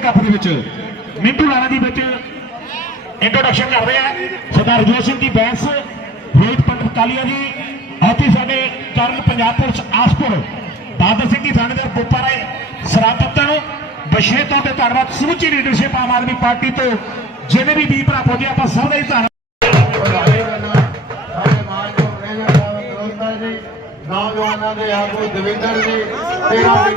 Cup ਦੇ ਵਿੱਚ। ਮਿੰਟੂ ਰਾਣਾ ਦੀ ਵਿੱਚ ਇੰਟਰੋਡਕਸ਼ਨ ਕਰ ਰਹੇ ਆ ਸਰਦਾਰ ਜੋਤ ਸਿੰਘ ਦੀ ਬੈਂਸ ਰੋਹਿਤ ਪੰਡਤ ਕਾਲੀਆ ਜੀ ਅਤੇ ਸਾਡੇ ਕਰਨ ਪੰਜਾਬ ਪੁਲਿਸ ਆਸਪੁਰ ਬਾਦਰ ਸਿੰਘ ਦੀ ਥਾਣੇਦਾਰ ਬੋਪਾ ਸਰਾਪਤਨ ਵਿਸ਼ੇਸ਼ ਤੌਰ ਤੇ ਧੰਨਵਾਦ ਸਮੁੱਚੀ ਲੀਡਰਸ਼ਿਪ ਆਮ ਆਦਮੀ ਪਾਰਟੀ ਤੋਂ। ਜਿਹਨੇ ਵੀ ਵੀਰ ਭਰਾ ਪਹੁੰਚੇ, ਆਪਾਂ ਸਭ ਦਾ ਹੀ ਧੰਨਵਾਦ। ਨੌਜਵਾਨਾਂ ਦੇ ਆਗੂ ਦਵਿੰਦਰ ਜੀ ਤੇਰਾ ਵੀ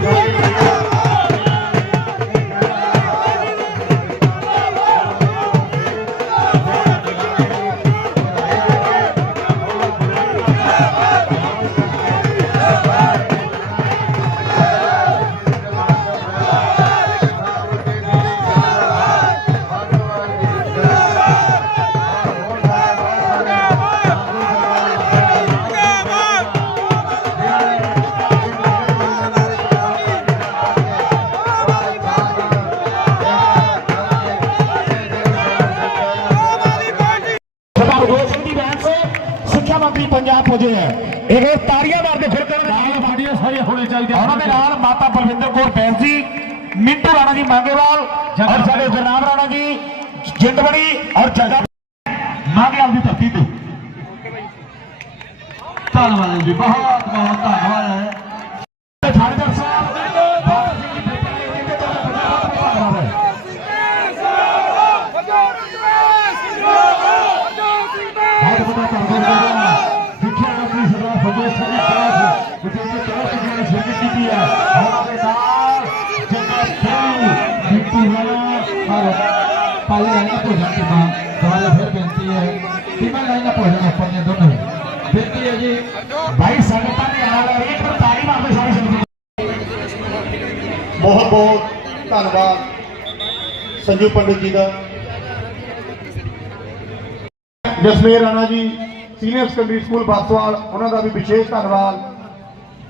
ਇਹ ਤਾੜੀਆਂ ਮਾਰਦੇ ਫਿਰ ਕਰਨ ਨਾਲ ਸਾਡੀਆਂ ਸਾਰੀਆਂ ਹੋਣੇ ਚਾਹੀਦੀਆਂ ਉਹਨਾਂ ਦੇ ਨਾਲ ਮਾਤਾ ਬਲਵਿੰਦਰ ਕੌਰ ਬੈਂਸ ਜੀ ਮਿੰਟੂ ਰਾਣਾ ਜੀ ਮੰਗੇਵਾਲ ਔਰ ਸਾਡੇ ਜਨਾਬ ਰਾਣਾ ਜੀ ਜਿੰਦਵੜੀ ਔਰ ਜੱਗਾ ਮੰਗੇਵਾਲ ਦੀ ਧਰਤੀ ਤੇ। ਧੰਨਵਾਦ ਜੀ ਬਹੁਤ ਬਹੁਤ ਧੰਨਵਾਦ ਹੈ ਤੇ ਥਾਣੇਦਾਰ ਸਾਹਿਬ ਬਾਬਾ ਸਿੰਘ ਜੀ ਬੇਟਾ ਨੇ ਇਹਦੇ ਤੋਂ ਪੰਜਾਬ ਦਾ ਧੰਨਵਾਦ ਹੈ ਬਹੁਤ ਵੱਡਾ ਧੰਨਵਾਦ ਕਰਦਾ ਸਿੱਖਿਆ ਮੰਤਰੀ ਸਰਦਾਰ ਫਤਿਹ ਸਿੰਘ ਜੀ ਬਾਸ ਵਿਜੇ ਜੀ ਤਰਫ ਜਿਹਨੇ ਸਵਾਗਤ ਕੀਤੀ ਹੈ ਉਹਨਾਂ ਦੇ ਨਾਲ ਜੱਗਾ ਸਿੰਘ ਬਿੱਟੂ ਵਾਲਾ ਔਰ ਪਾਲੀ ਲਾਈਨਾਂ ਭੋਜਨ ਦੀ ਮਾਂ ਦੁਬਾਰਾ ਫਿਰ ਬਹੁਤ ਬਹੁਤ ਧੰਨਵਾਦ ਸੰਜੂ ਪੰਡਿਤ ਜੀ ਦਾ। Jasmer Rana ji senior secondary school ਬਾਸਵਾਲ ਉਹਨਾਂ ਦਾ ਵੀ ਵਿਸ਼ੇਸ਼ ਧੰਨਵਾਦ।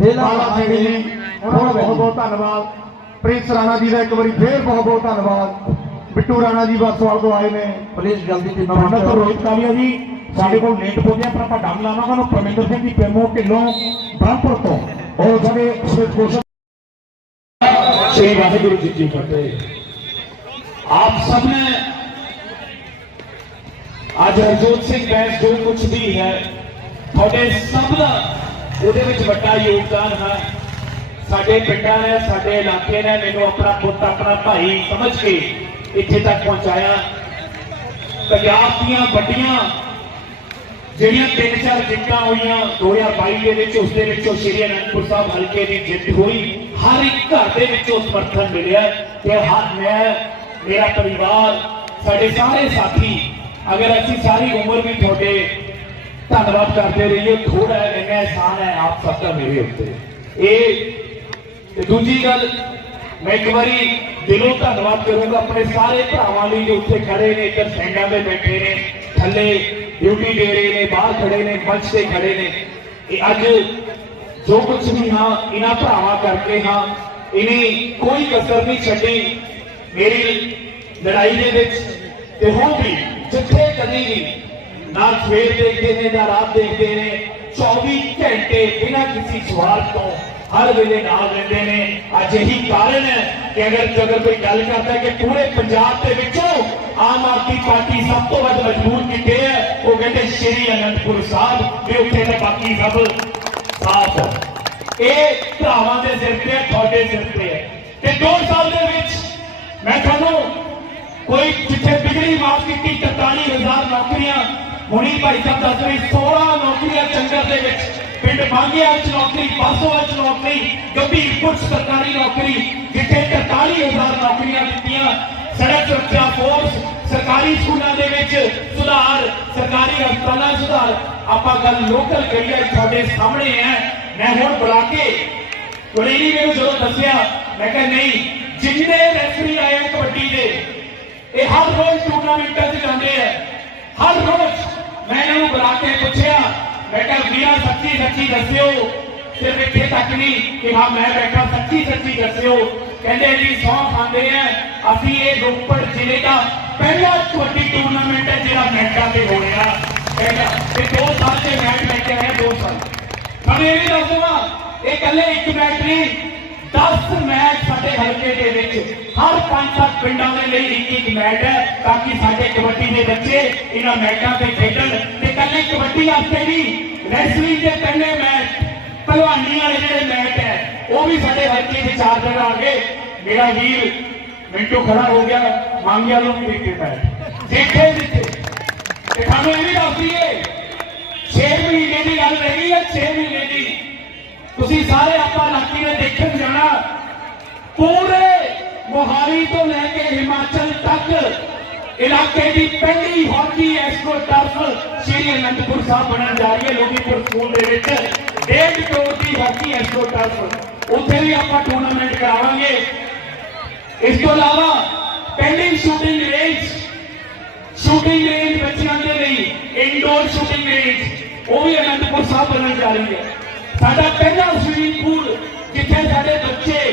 ਬਾਲਾ ਸਿੰਘ ਜੀ ਉਹਨਾਂ ਦਾ ਬਹੁਤ ਬਹੁਤ ਧੰਨਵਾਦ। ਪ੍ਰਿੰਸ ਰਾਣਾ ਜੀ ਦਾ ਇੱਕ ਵਾਰੀ ਫੇਰ ਬਹੁਤ ਬਹੁਤ ਧੰਨਵਾਦ। ਬਿੱਟੂ ਰਾਣਾ ਜੀ ਬਾਸਵਾਲ ਤੋਂ ਆਏ ਨੇ ਪਲੀਜ਼ ਜਲਦੀ ਟੀਮਾਂ ਪੰਡਤ ਰੋਹਿਤ ਕਾਲੀਆ ਜੀ ਸਾਡੇ ਕੋਲ ਲੇਟ ਪਹੁੰਚਿਆ ਪਰ ਆਪਾਂ ਡੰਗ ਲਾਵਾਂਗਾ ਨੂੰ ਪਰਮਿੰਦਰ ਸਿੰਘ ਜੀ ਪੈਮੋ ਢਿੱਲੋਂ ਬ੍ਰਹਮਪੁਰ ਤੋਂ ਉਹ ਸਾਡੇ ਸ਼੍ਰੀ ਕੋਸ਼ श्री वाहिगुरु जी की फतेह आप सबने ਅੱਜ ਹਰਜੋਤ ਸਿੰਘ ਬੈਂਸ ਜੋ ਕੁਝ ਵੀ ਹੈ ਤੁਹਾਡੇ ਸਭ ਦਾ ਉਹਦੇ ਵਿੱਚ ਵੱਡਾ ਯੋਗਦਾਨ ਹੈ ਸਾਡੇ ਪਿੰਡਾਂ ਨੇ ਸਾਡੇ ਇਲਾਕੇ ਨੇ ਮੈਨੂੰ ਆਪਣਾ ਪੁੱਤ ਆਪਣਾ ਭਾਈ ਸਮਝ ਕੇ ਇੱਥੇ ਤੱਕ ਪਹੁੰਚਾਇਆ। ਪੰਜਾਬ ਦੀਆਂ ਵੱਡੀਆਂ ਜਿਹੜੀਆਂ ਤਿੰਨ ਚਾਰ ਜਿੱਤਾਂ ਹੋਈਆਂ 2022 ਦੇ ਵਿੱਚ, ਉਸ ਦੇ ਵਿੱਚੋਂ ਸ਼੍ਰੀ ਅਨੰਦਪੁਰ ਸਾਹਿਬ ਹਲਕੇ ਦੀ ਜਿੱਤ ਹੋਈ। ਹਰ ਇੱਕ ਘਰ ਦੇ ਵਿੱਚੋਂ ਸਮਰਥਨ ਮਿਲਿਆ ਕਿ ਹਰ ਮੈਂ, ਮੇਰਾ ਪਰਿਵਾਰ, ਸਾਡੇ ਸਾਰੇ ਸਾਥੀ, ਅਗਰ ਅਸੀਂ ਸਾਰੀ ਉਮਰ ਵੀ ਤੁਹਾਡੇ ਧੰਨਵਾਦ ਕਰਦੇ ਰਹੀਏ ਥੋੜਾ ਇੰਨਾ ਆਸਾਨ ਹੈ ਆਪ ਸਭ ਦਾ ਮੇਰੇ ਉੱਤੇ। ਇਹ ਤੇ ਦੂਜੀ ਗੱਲ ਮੈਂ ਇੱਕ ਵਾਰੀ ਦਿਲੋਂ ਧੰਨਵਾਦ ਕਰੂੰਗਾ ਆਪਣੇ ਸਾਰੇ ਭਰਾਵਾਂ ਲਈ ਜੋ ਉੱਥੇ ਖੜੇ ਨੇ, ਇੱਧਰ ਸੈਂਡਾਂ ਦੇ ਬੈਠੇ ਨੇ, ਥੱਲੇ ਡਿਊਟੀ ਦੇ ਰਹੇ ਨੇ, ਬਾਹਰ ਖੜੇ ਨੇ ਮੰਚ ਤੇ ਖੜੇ ਨੇ। ਇਹ ਅੱਜ ਜੋ ਕੁਝ ਵੀ ਹਾਂ, ਇਹਨਾਂ ਭਰਾਵਾਂ ਕਰਕੇ ਹਾਂ, ਇਹਨੇ ਕੋਈ ਕਸਰ ਨਹੀਂ ਛੱਡੀ। ਮੇਰੀ ਲੜਾਈ ਦੇ ਵਿੱਚ ਤੇ ਹੁਣ ਵੀ ਜਿੱਥੇ ਕਦੀ ਵੀ ਨਾ ਸਵੇਰ ਦੇਖਦੇ ਨੇ, ਨਾ ਰਾਤ ਦੇਖਦੇ ਨੇ 24 ਘੰਟੇ ਬਿਨਾਂ ਕਿਸੇ ਸਵਾਲ ਤੋਂ ਹਰ ਵੇਲੇ ਨਾਲ ਰਹਿੰਦੇ ਨੇ। ਅੱਜ ਇਹੀ ਕਾਰਨ ਹੈ ਕਿ ਅਗਰ ਅਗਰ ਕੋਈ ਗੱਲ ਕਰਦਾ ਕਿ ਪੂਰੇ ਪੰਜਾਬ ਦੇ ਵਿੱਚੋਂ ਆਮ ਆਦਮੀ ਪਾਰਟੀ ਸਭ ਤੋਂ ਵੱਧ ਮਜ਼ਬੂਤ ਕਿੱਥੇ ਹੈ, ਉਹ ਕਹਿੰਦੇ ਸ਼੍ਰੀ ਅਨੰਦਪੁਰ ਸਾਹਿਬ, ਵੀ ਉੱਥੇ ਤਾਂ ਬਾਕੀ ਸਭ ਸਾਥ ਹੈ। ਇਹ ਭਰਾਵਾਂ ਦੇ ਸਿਰ ਤੇ ਤੁਹਾਡੇ ਸਿਰ ਤੇ ਹੈ। ਤੇ 2 ਸਾਲ ਦੇ ਵਿੱਚ ਮੈਂ ਤੁਹਾਨੂੰ ਕੋਈ ਜਿੱਥੇ ਬਿਜਲੀ ਮਾਫ ਕੀਤੀ 43000 ਨੌਕਰੀਆਂ, ਹੁਣੀ ਭਾਈ ਸਾਹਿਬ ਦੱਸ ਰਹੇ 16 ਨੌਕਰੀਆਂ ਚੰਗਰ ਦੇ ਵਿੱਚ ਪਿੰਡ ਬਾਂਗਿਆ ਵਿੱਚ ਨੌਕਰੀ ਬਾਸੋ ਵਿੱਚ ਨੌਕਰੀ ਗੰਭੀਰਪੁਰ ਸਰਕਾਰੀ ਨੌਕਰੀ, ਜਿੱਥੇ 43000 ਨੌਕਰੀਆਂ ਦਿੱਤੀਆਂ। ਸੜਕ ਸੁਰੱਖਿਆ ਫੋਰਸ ਸਰਕਾਰੀ ਸਕੂਲਾਂ ਦੇ ਵਿੱਚ ਸੁਧਾਰ, ਸਰਕਾਰੀ ਹਸਪਤਾਲਾਂ ਸੁਧਾਰ। ਆਪਾਂ ਗੱਲ ਲੋਕਲ ਕਰੀਏ ਤੁਹਾਡੇ ਸਾਹਮਣੇ ਹੈ ਮੈਂ ਹੁਣ ਬੁਲਾ ਕੇ ਕੁੜੀ ਮੈਨੂੰ ਜਦੋਂ ਦੱਸਿਆ, ਮੈਂ ਕਿਹਾ, ਨਹੀਂ, ਜਿੰਨੇ ਰੈਫਰੀ ਆਏ ਕਬੱਡੀ ਦੇ, ਇਹ ਹਰ ਰੋਜ਼ ਟੂਰਨਾਮੈਂਟਾਂ 'ਚ ਜਾਂਦੇ ਆ। ਹਰ ਰੋਜ਼ ਮੈਂ ਇਹਨਾਂ ਨੂੰ ਬੁਲਾ ਕੇ ਪੁੱਛਿਆ ਮੈਂ ਕਿਹਾ ਵੀਰਾ ਸੱਚੀ ਸੱਚੀ ਦੱਸਿਓ। ਸਿਰਫ ਇੱਥੇ ਤੱਕ ਨਹੀਂ ਕਿ ਹਾਂ, ਮੈਂ ਬੈਠਾ ਸੱਚੀ ਸੱਚੀ ਦੱਸਿਓ। ਕਹਿੰਦੇ ਜੀ, ਸੌ ਖਾਂਦੇ ਆ। ਅਸੀਂ ਇਹ ਰੋਪੜ ਜ਼ਿਲ੍ਹੇ ਦਾ ਪਹਿਲਾ ਕਬੱਡੀ ਟੂਰਨਾਮੈਂਟ ਹੈ ਜਿਹੜਾ ਮੈਚਾਂ ਤੇ ਹੋ ਰਿਹਾ। ਤੇ ਦੋ ਸਾਲ ਦੇ ਮੈਚ ਲੈ ਕੇ ਆਏ ਸਾਲ। ਤੁਹਾਨੂੰ ਇਹ ਵੀ ਦੱਸ ਦਵਾਂ ਇਹ ਇਕੱਲੇ ਇੱਕ ਮੈਚ ਨਹੀਂ 10 ਮੈਚ ਸਾਡੇ ਹਲਕੇ ਦੇ ਵਿੱਚ। ਹਰ ਪੰਜ ਸੱਤ ਪਿੰਡਾਂ ਦੇ ਲਈ ਇੱਕ ਇੱਕ ਮੈਚ ਹੈ, ਤਾਂ ਕਿ ਸਾਡੇ ਕਬੱਡੀ ਦੇ ਬੱਚੇ ਇਹਨਾਂ ਮੈਚਾਂ ਤੇ ਖੇਡਣ। ਤੇ ਕੱਲੇ ਕਬੱਡੀ ਵਾਸਤੇ ਨਹੀਂ ਰੈਸਲਿੰਗ ਦੇ ਪਹਿਲੇ ਮੈਚ ਪਹਿਲਵਾਨੀ ਵਾਲੇ ਜਿਹੜੇ ਮੈਚ ਹੈ, ਉਹ ਵੀ ਸਾਡੇ ਹਲਕੇ ਦੇ ਚਾਰ ਜਗ੍ਹਾ ਆ ਗਏ। ਮੇਰਾ ਵੀਰ ਮਿੰਟੂ ਖੜਾ ਹੋ ਗਿਆ ਮੰਗਿਆ ਨੂੰ ਵੀ ਦਿੱਤੇ ਮੈਚ ਦੇਖੇ ਤੇ ਤੁਹਾਨੂੰ ਇਹ ਵੀ ਦੱਸਦੀ ਦਈਏ 6 ਮਹੀਨੇ ਦੀ ਗੱਲ ਰਹੀ ਹੈ 6 ਮਹੀਨੇ ਦੀ। ਤੁਸੀਂ ਸਾਰੇ ਆਪਾਂ ਇਲਾਕੇ ਦੇ ਦੇਖਣ ਜਾਣਾ। ਪੂਰੇ ਮੋਹਾਲੀ ਤੋਂ ਲੈ ਕੇ ਹਿਮਾਚਲ ਤੱਕ ਇਲਾਕੇ ਦੀ ਪਹਿਲੀ ਹਾਕੀ ਐਸਕੋ ਟਰਫ ਸ਼੍ਰੀ ਅਨੰਦਪੁਰ ਸਾਹਿਬ ਬਣਨ ਜਾ ਰਹੀ ਹੈ ਲੋਕੀਪੁਰ ਸਕੂਲ ਦੇ ਵਿੱਚ। ਡੇਢ ਕਰੋੜ ਦੀ ਹਾਕੀ ਐਸਕੋ ਟਰਫ। ਉੱਥੇ ਵੀ ਆਪਾਂ ਟੂਰਨਾਮੈਂਟ ਕਰਾਵਾਂਗੇ। ਇਸ ਤੋਂ ਇਲਾਵਾ ਪਹਿਲੀ ਸ਼ੂਟਿੰਗ ਰੇਂਜ ਸ਼ੂਟਿੰਗ ਰੇਂਜ ਬੱਚਿਆਂ ਦੇ ਲਈ ਇਨਡੋਰ ਸ਼ੂਟਿੰਗ ਰੇਂਜ ਉਹ ਵੀ ਅਨੰਦਪੁਰ ਸਾਹਿਬ ਬਣਨ ਜਾ ਰਹੀ ਹੈ। ਸਾਡਾ ਪਹਿਲਾ ਸਵੀਮਿੰਗ ਪੂਲ ਜਿੱਥੇ ਸਾਡੇ ਬੱਚੇ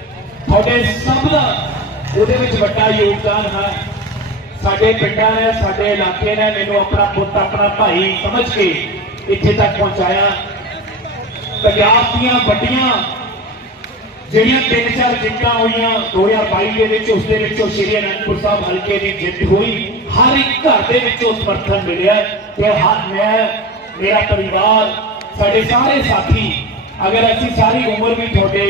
ਤੁਹਾਡੇ ਸਭ ਦਾ ਉਹਦੇ ਵਿੱਚ ਵੱਡਾ ਯੋਗਦਾਨ ਹੈ। ਸਾਡੇ ਪਿੰਡਾਂ ਨੇ, ਸਾਡੇ ਇਲਾਕੇ ਨੇ ਮੈਨੂੰ ਆਪਣਾ ਪੁੱਤ, ਆਪਣਾ ਭਾਈ ਸਮਝ ਕੇ ਇੱਥੇ ਤੱਕ ਪਹੁੰਚਾਇਆ। ਪੰਜਾਬ ਦੀਆਂ ਵੱਡੀਆਂ ਜਿਹੜੀਆਂ ਤਿੰਨ ਚਾਰ ਜਿੱਤਾਂ ਹੋਈਆਂ 2022 ਦੇ ਵਿੱਚ, ਉਸ ਦੇ ਵਿੱਚੋਂ ਸ਼੍ਰੀ ਅਨੰਦਪੁਰ ਸਾਹਿਬ ਹਲਕੇ ਦੀ ਜਿੱਤ ਹੋਈ। ਹਰ ਇੱਕ ਘਰ ਦੇ ਵਿੱਚੋਂ ਸਮਰਥਨ ਮਿਲਿਆ ਤੇ ਹਰ ਮੈਂ, ਮੇਰਾ ਪਰਿਵਾਰ, ਸਾਡੇ ਸਾਰੇ ਸਾਥੀ, ਅਗਰ ਅਸੀਂ ਸਾਰੀ ਉਮਰ ਵੀ ਤੁਹਾਡੇ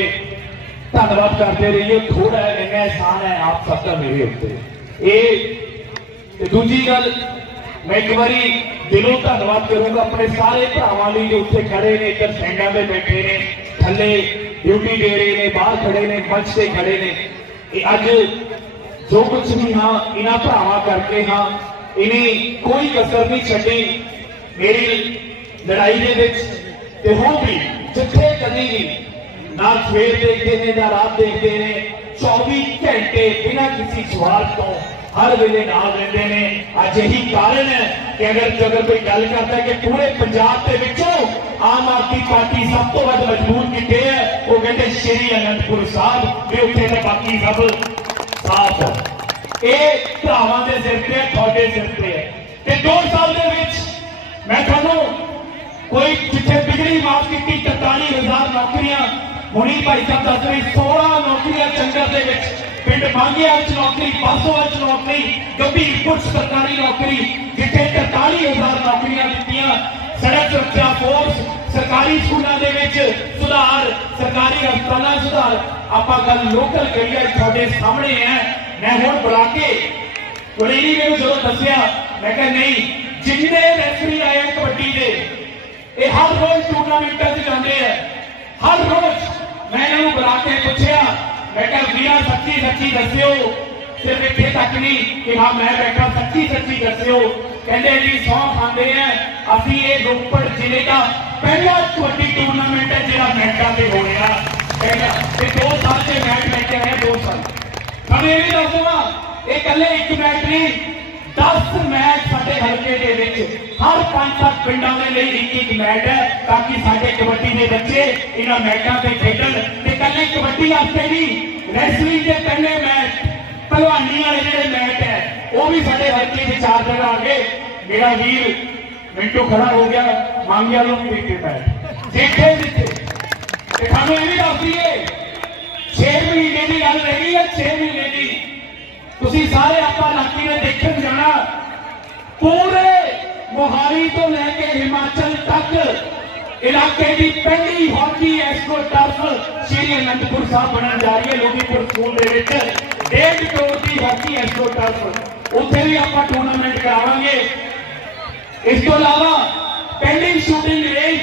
ਧੰਨਵਾਦ ਕਰਦੇ ਰਹੀਏ ਥੋੜਾ ਇੰਨਾ ਆਸਾਨ ਹੈ ਆਪ ਸਭ ਦਾ ਮੇਰੇ ਉੱਤੇ। ਇਹ ਤੇ ਦੂਜੀ ਗੱਲ, ਮੈਂ ਇੱਕ ਵਾਰੀ ਦਿਲੋਂ ਧੰਨਵਾਦ ਕਰੂੰਗਾ ਆਪਣੇ ਸਾਰੇ ਭਰਾਵਾਂ ਲਈ ਜੋ ਉੱਥੇ ਖੜੇ ਨੇ, ਇੱਧਰ ਸੈਂਡਾਂ ਦੇ ਬੈਠੇ ਨੇ, ਥੱਲੇ ਡਿਊਟੀ ਦੇ ਰਹੇ ਨੇ, ਬਾਹਰ ਖੜੇ ਨੇ, ਮੰਚ ਤੇ ਖੜੇ ਨੇ। ਇਹ ਅੱਜ ਜੋ ਕੁਝ ਵੀ ਹਾਂ, ਇਹਨਾਂ ਭਰਾਵਾਂ ਕਰਕੇ ਹਾਂ, ਇਹਨੇ ਕੋਈ ਕਸਰ ਨਹੀਂ ਛੱਡੀ ਮੇਰੀ ਲੜਾਈ ਦੇ ਵਿੱਚ। ਤੇ ਹੁਣ ਵੀ, ਜਿੱਥੇ ਕਦੀ ਵੀ ਨਾ ਸਵੇਰ ਦੇਖਦੇ ਨੇ ਨਾ ਰਾਤ ਦੇਖਦੇ ਨੇ 24 ਘੰਟੇ ਬਿਨਾਂ ਕਿਸੇ ਸਵਾਰਥ ਤੋਂ ਹਰ ਵੇਲੇ ਨਾਲ ਰਹਿੰਦੇ ਨੇ ਅੱਜ ਇਹੀ ਕਾਰਨ ਹੈ ਕਿ ਅਗਰ ਜੇਕਰ ਕੋਈ ਗੱਲ ਕਰਦਾ ਹੈ ਕਿ ਪੂਰੇ ਪੰਜਾਬ ਦੇ ਵਿੱਚੋਂ ਆਮ ਆਦਮੀ ਪਾਰਟੀ ਸਭ ਤੋਂ ਵੱਧ ਮਜ਼ਬੂਤ ਕਿੱਥੇ ਹੈ ਉਹ ਕਹਿੰਦੇ ਸ਼੍ਰੀ ਅਨੰਦਪੁਰ ਸਾਹਿਬ ਵੀ ਉੱਥੇ ਤਾਂ ਬਾਕੀ ਸਭ ਸਾਫ਼ ਹੈ ਇਹ ਭਰਾਵਾਂ ਦੇ ਸਿਰ ਤੇ ਹੈ, ਤੁਹਾਡੇ ਸਿਰ ਤੇ ਹੈ ਤੇ 2 ਸਾਲ ਦੇ ਵਿੱਚ ਮੈਂ ਤੁਹਾਨੂੰ ਕੋਈ ਜਿੱਥੇ ਬਿਜਲੀ ਮਾਫ ਕੀਤੀ 43000 ਨੌਕਰੀਆਂ ਹੁਣੀ ਭਾਈ ਸਾਹਿਬ ਦੱਸ ਰਹੇ 16 ਨੌਕਰੀਆਂ ਚੰਗਰ ਦੇ ਵਿੱਚ, ਪਿੰਡ ਮੰਗਿਆ ਵਿੱਚ ਨੌਕਰੀ ਬਾਸੋ ਵਿੱਚ ਨੌਕਰੀ ਗੰਭੀਰਪੁਰ ਸਰਕਾਰੀ ਨੌਕਰੀ, ਜਿੱਥੇ 43000 ਨੌਕਰੀਆਂ ਦਿੱਤੀਆਂ। ਸੜਕ ਸੁਰੱਖਿਆ ਫੋਰਸ ਸਰਕਾਰੀ ਸਕੂਲਾਂ ਦੇ ਵਿੱਚ ਸੁਧਾਰ, ਸਰਕਾਰੀ ਹਸਪਤਾਲਾਂ 'ਚ ਸੁਧਾਰ। ਆਪਾਂ ਗੱਲ ਲੋਕਲ ਕਰੀਏ ਤੁਹਾਡੇ ਸਾਹਮਣੇ ਹੈ। ਮੈਂ ਹੁਣ ਬੁਲਾ ਕੇ ਕੁੜੀ ਮੈਨੂੰ ਜਦੋਂ ਦੱਸਿਆ, ਮੈਂ ਕਿਹਾ ਨਹੀਂ, ਜਿੰਨੇ ਰੈਫਰੀ ਆਏ ਕਬੱਡੀ ਦੇ, ਇਹ ਹਰ ਰੋਜ਼ ਟੂਰਨਾਮੈਂਟਾਂ 'ਚ ਜਾਂਦੇ ਆ। ਹਰ ਰੋਜ਼ ਮੈਂ ਇਹਨਾਂ ਬੁਲਾ ਕੇ ਪੁੱਛਿਆ, ਮੈਂ ਕਿਹਾ, ਵੀਰਾ, ਸੱਚੀ ਸੱਚੀ ਦੱਸਿਓ। ਸਿਰਫ ਇੱਥੇ ਤੱਕ ਨਹੀਂ ਕਿ ਹਾਂ, ਮੈਂ ਬੈਠਾ, ਸੱਚੀ ਸੱਚੀ ਦੱਸਿਓ। ਕਹਿੰਦੇ, ਜੀ, ਸੌ ਖਾਂਦੇ ਆ। ਅਸੀਂ ਇਹ ਰੋਪੜ ਜ਼ਿਲ੍ਹੇ ਦਾ ਪਹਿਲਾ ਕਬੱਡੀ ਟੂਰਨਾਮੈਂਟ ਹੈ, ਜਿਹੜਾ ਮੈਚਾਂ ਤੇ ਹੋ ਰਿਹਾ। ਪਹਿਲਾ ਤੇ 2 ਸਾਲ ਦੇ ਮੈਚ ਲੈ ਕੇ ਆਏ 2 ਸਾਲ। ਤੁਹਾਨੂੰ ਇਹ ਵੀ ਦੱਸੂਗਾ, ਇਹ ਇਕੱਲੇ ਇੱਕ ਮੈਚ ਨਹੀਂ 10 ਮੈਚ ਸਾਡੇ ਹਲਕੇ ਦੇ ਹਰ ਪੰਜ ਸੱਤ ਪਿੰਡਾਂ ਦੇ ਲਈ ਇੱਕ ਇੱਕ ਮੈਚ ਹੈ ਤਾਂ ਕਿ ਸਾਡੇ ਕਬੱਡੀ ਦੇ ਬੱਚੇ ਇਹਨਾਂ ਮੈਚਾਂ ਤੇ ਖੇਡਣ ਤੇ ਇਕੱਲੇ ਕਬੱਡੀ ਵਾਸਤੇ ਨਹੀਂ ਰੈਸਲਿੰਗ ਦੇ ਪਹਿਲੇ ਮੈਚ ਪਹਿਲਵਾਨੀ ਵਾਲੇ ਜਿਹੜੇ ਮੈਚ ਹੈ, ਉਹ ਵੀ ਸਾਡੇ ਹਲਕੇ ਦੇ ਚਾਰ ਜਗ੍ਹਾ ਆ ਗਏ। ਮੇਰਾ ਵੀਰ ਮਿੰਟੂ ਖੜਾ ਹੋ ਗਿਆ ਮੰਗਿਆ ਨੂੰ ਵੀ ਦਿੱਤੇ ਮੈਚ ਦੇਖੇ ਦਿੱਤੇ। ਤੇ ਤੁਹਾਨੂੰ ਇਹ ਵੀ ਦੱਸ ਦਈਏ 6 ਮਹੀਨੇ ਦੀ ਗੱਲ ਰਹੀ ਹੈ 6 ਮਹੀਨੇ ਦੀ। ਤੁਸੀਂ ਸਾਰੇ ਆਪਾਂ ਇਲਾਕੇ ਦੇ ਦੇਖਣ ਜਾਣਾ, ਪੂਰੇ ਮੋਹਾਲੀ ਤੋਂ ਲੈ ਕੇ ਹਿਮਾਚਲ ਤੱਕ ਇਲਾਕੇ ਦੀ ਪਹਿਲੀ ਹਾਕੀ ਐਸਕੋ ਟਰਫ ਸ਼੍ਰੀ ਅਨੰਦਪੁਰ ਸਾਹਿਬ ਬਣਨ ਜਾ ਰਹੀ ਹੈ ਲੋਕੀਪੁਰ ਸਕੂਲ ਦੇ ਵਿੱਚ। ਡੇਢ ਕਰੋੜ ਦੀ ਹਾਕੀ ਐਸਕੋ ਟਰਫ। ਉੱਥੇ ਵੀ ਆਪਾਂ ਟੂਰਨਾਮੈਂਟ ਕਰਾਵਾਂਗੇ। ਇਸ ਤੋਂ ਇਲਾਵਾ ਪਹਿਲੀ ਸ਼ੂਟਿੰਗ ਰੇਂਜ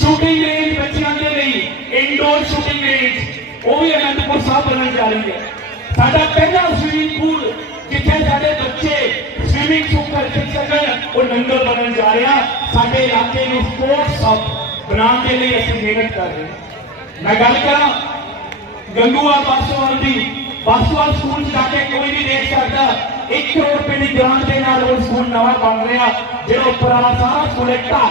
ਸ਼ੂਟਿੰਗ ਰੇਂਜ ਬੱਚਿਆਂ ਦੇ ਲਈ ਇਨਡੋਰ ਸ਼ੂਟਿੰਗ ਰੇਂਜ ਉਹ ਵੀ ਅਨੰਦਪੁਰ ਸਾਹਿਬ ਬਣਨ ਜਾ ਰਹੀ ਹੈ। ਸਾਡਾ ਪਹਿਲਾ ਸਵਿਮਿੰਗ ਪੂਲ ਜਿੱਥੇ ਸਾਡੇ ਬੱਚੇ ਸਵਿਮਿੰਗ ਇਲਾਕੇ ਨੂੰ ਬਣਾਉਣ ਦੇ ਲਈ ਅਸੀਂ ਮਿਹਨਤ ਕਰ ਰਹੇ ਹਾਂ। ਮੈਂ ਗੱਲ ਕਰਾਂ ਗੰਗੂਆ ਬਾਸੋਵਾਲ ਦੀ। ਬਾਸਵਾਲ ਸਕੂਲ ਜਾ ਕੇ ਕੋਈ ਵੀ ਦੇਖ ਸਕਦਾ। 1 ਕਰੋੜ ਰੁਪਏ ਦੀ ਗ੍ਰਾਂਟ ਦੇ ਨਾਲ ਉਹ ਸਕੂਲ ਨਵਾਂ ਬਣ ਰਿਹਾ। ਜਿਹੜਾ ਪੁਰਾਣਾ ਸਾਰਾ ਸਕੂਲ ਇੱਕ